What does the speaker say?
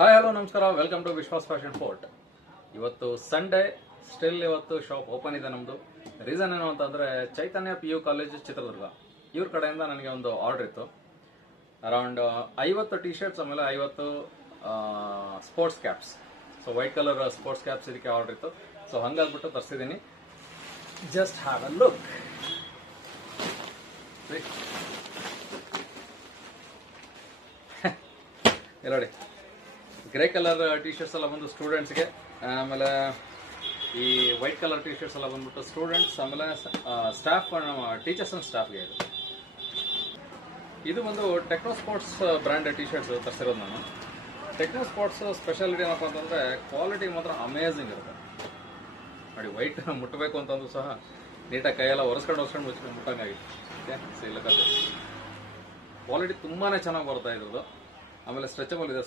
Hi hello ನಮಸ್ಕಾರ, welcome to Vishwas fashion fort. ಇವತ್ತು Sunday, still ಇವತ್ತು ಶಾಪ್ ಓಪನ್ ಇದೆ ನಮ್ಮದು. ರೀಸನ್ ಏನು ಅಂತಂದರೆ ಚೈತನ್ಯ PU ಕಾಲೇಜ್ ಚಿತ್ರದುರ್ಗ ಇವ್ರ ಕಡೆಯಿಂದ ನನಗೆ ಒಂದು ಆರ್ಡರ್ ಇತ್ತು. ಅರೌಂಡ್ 50 ಟಿ ಶರ್ಟ್ಸ್, ಆಮೇಲೆ 50 sports caps. So white colour sports caps ಇದಕ್ಕೆ ಆರ್ಡರ್ ಇತ್ತು. ಸೊ ಹಂಗಾಗ್ಬಿಟ್ಟು ತರಿಸಿದ್ದೀನಿ. Just have a look. ನೋಡಿ, ಗ್ರೇ ಕಲರ್ ಟಿ ಶರ್ಟ್ಸ್ ಎಲ್ಲ ಬಂದು ಸ್ಟೂಡೆಂಟ್ಸ್ಗೆ, ಆಮೇಲೆ ಈ ವೈಟ್ ಕಲರ್ ಟಿ ಶರ್ಟ್ಸ್ ಎಲ್ಲ ಬಂದ್ಬಿಟ್ಟು ಸ್ಟೂಡೆಂಟ್ಸ್, ಆಮೇಲೆ ಸ್ಟಾಫ್, ಟೀಚರ್ಸ್ ಅಂಡ್ ಸ್ಟಾಫ್ಗೆ. ಇದು ಬಂದು Techno Sports brand T shirts ತರಿಸಿರೋದು ನಾನು. ಟೆಕ್ನೋ ಸ್ಪೋರ್ಟ್ಸ್ ಸ್ಪೆಷಾಲಿಟಿ ಏನಪ್ಪ ಅಂತಂದರೆ ಕ್ವಾಲಿಟಿ ಮಾತ್ರ ಅಮೇಝಿಂಗ್ ಇರುತ್ತೆ. ನೋಡಿ, ವೈಟ್ ಮುಟ್ಟಬೇಕು ಅಂತಂದ್ರೂ ಸಹ ನೀಟಾಗಿ ಕೈಯೆಲ್ಲ ಒರೆಸ್ಕೊಂಡು ಮುಟ್ಟಂಗಾಗಿತ್ತು. ಕ್ವಾಲಿಟಿ ತುಂಬಾ ಚೆನ್ನಾಗಿ ಬರ್ತಾ ಇರೋದು. ಆಮೇಲೆ ಸ್ಟ್ರೆಚಬಲ್ ಇದೆ.